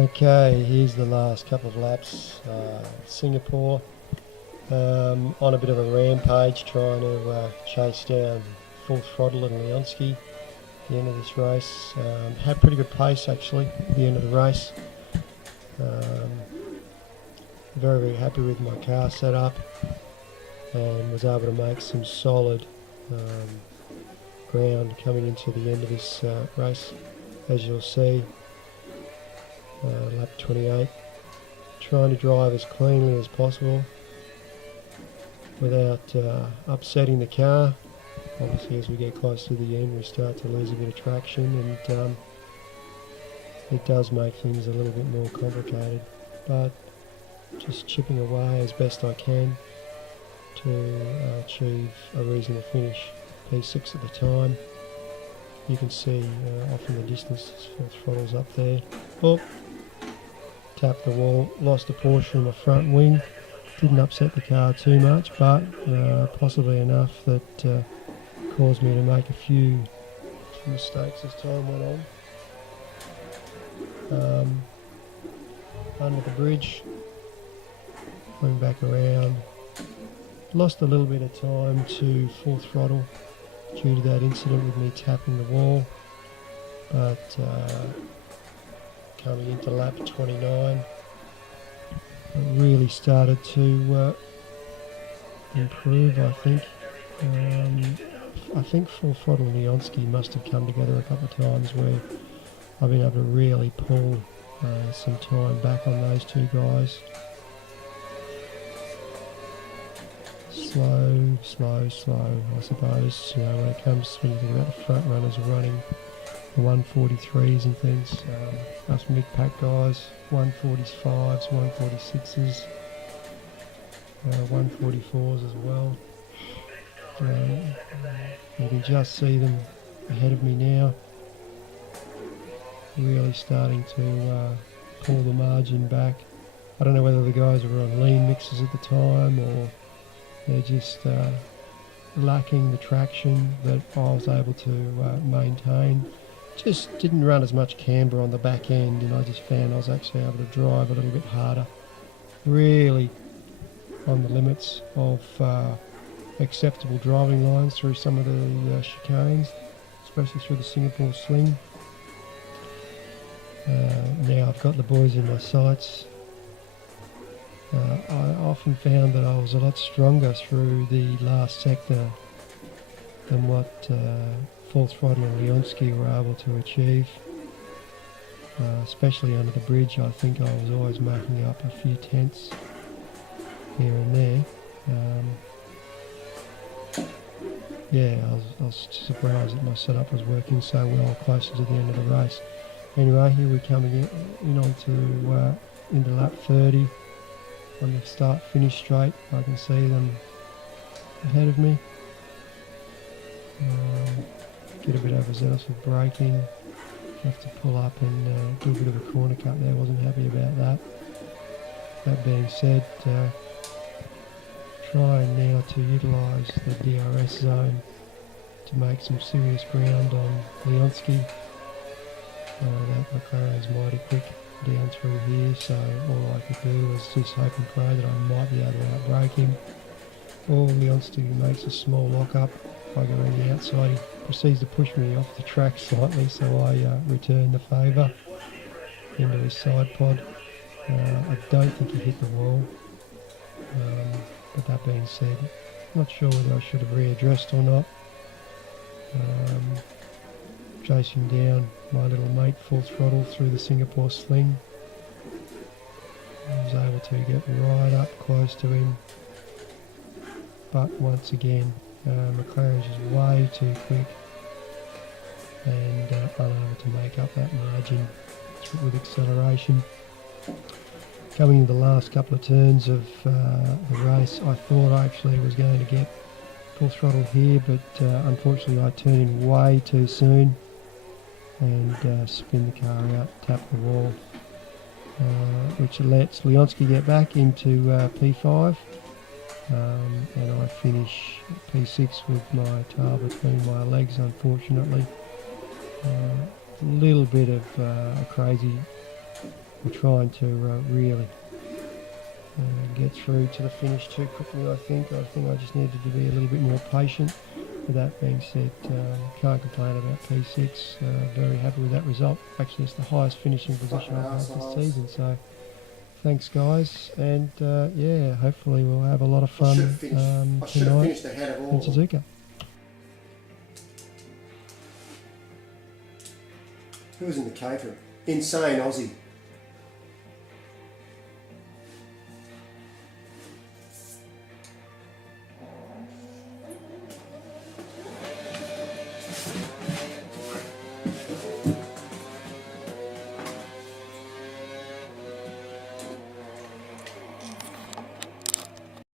Okay, here's the last couple of laps. Singapore on a bit of a rampage, trying to chase down Full Throttle and Leonski at the end of this race. Had pretty good pace actually at the end of the race. Very, very happy with my car setup and was able to make some solid ground coming into the end of this race, as you'll see. Lap 28, trying to drive as cleanly as possible without upsetting the car. Obviously as we get close to the end we start to lose a bit of traction, and it does make things a little bit more complicated, but just chipping away as best I can to achieve a reasonable finish. P6 at the time. You can see off in the distance Full Throttle's up there. Oh, tapped the wall, lost a portion of my front wing. Didn't upset the car too much, but possibly enough that caused me to make a few mistakes as time went on. Under the bridge, went back around, lost a little bit of time to Full Throttle due to that incident with me tapping the wall, but coming into lap 29 it really started to improve, I think. I think Full Throttle and Leonski must have come together a couple of times where I've been able to really pull some time back on those two guys. Slow, I suppose, when it comes when you think about the front runners running the 143s and things. Us mid-pack guys, 145s, 146s, 144s as well. You can just see them ahead of me now, really starting to pull the margin back. I don't know whether the guys were on lean mixes at the time or they're just lacking the traction that I was able to maintain. Just didn't run as much camber on the back end, and I just found I was actually able to drive a little bit harder. Really on the limits of acceptable driving lines through some of the chicanes, especially through the Singapore sling. Now I've got the boys in my sights. I often found that I was a lot stronger through the last sector than what Full Throttle and Leonski were able to achieve. Especially under the bridge, I think I was always making up a few tenths here and there. Yeah, I was surprised that my setup was working so well closer to the end of the race. Anyway, here we're coming in onto into lap 30. On the start-finish straight, I can see them ahead of me. Get a bit overzealous with braking. Have to pull up and do a bit of a corner cut there. Wasn't happy about that. That being said, trying now to utilise the DRS zone to make some serious ground on Leonski. That Mclaren's mighty quick down through here, so all I could do was just hope and pray that I might be able to outbrake him. Or Leonski makes a small lock-up. I go around the outside, he proceeds to push me off the track slightly, so I return the favour into his side pod. I don't think he hit the wall, but that being said, not sure whether I should have readdressed or not. Chasing down my little mate Full Throttle through the Singapore sling. I was able to get right up close to him, but once again Mclaren's is way too quick and unable to make up that margin with acceleration. Coming into the last couple of turns of the race, I thought I actually was going to get Full Throttle here, but unfortunately I turned in way too soon and spin the car out, tap the wall, which lets Leonski get back into P5, and I finish P6 with my tail between my legs, unfortunately. A little bit of a crazy we're trying to really get through to the finish too quickly. I think I just needed to be a little bit more patient. With that being said, can't complain about P6. Very happy with that result. Actually, it's the highest finishing position I've had this season. So, thanks guys, and yeah, hopefully we'll have a lot of fun tonight in Suzuka. Who was in the catering? Insane Aussie.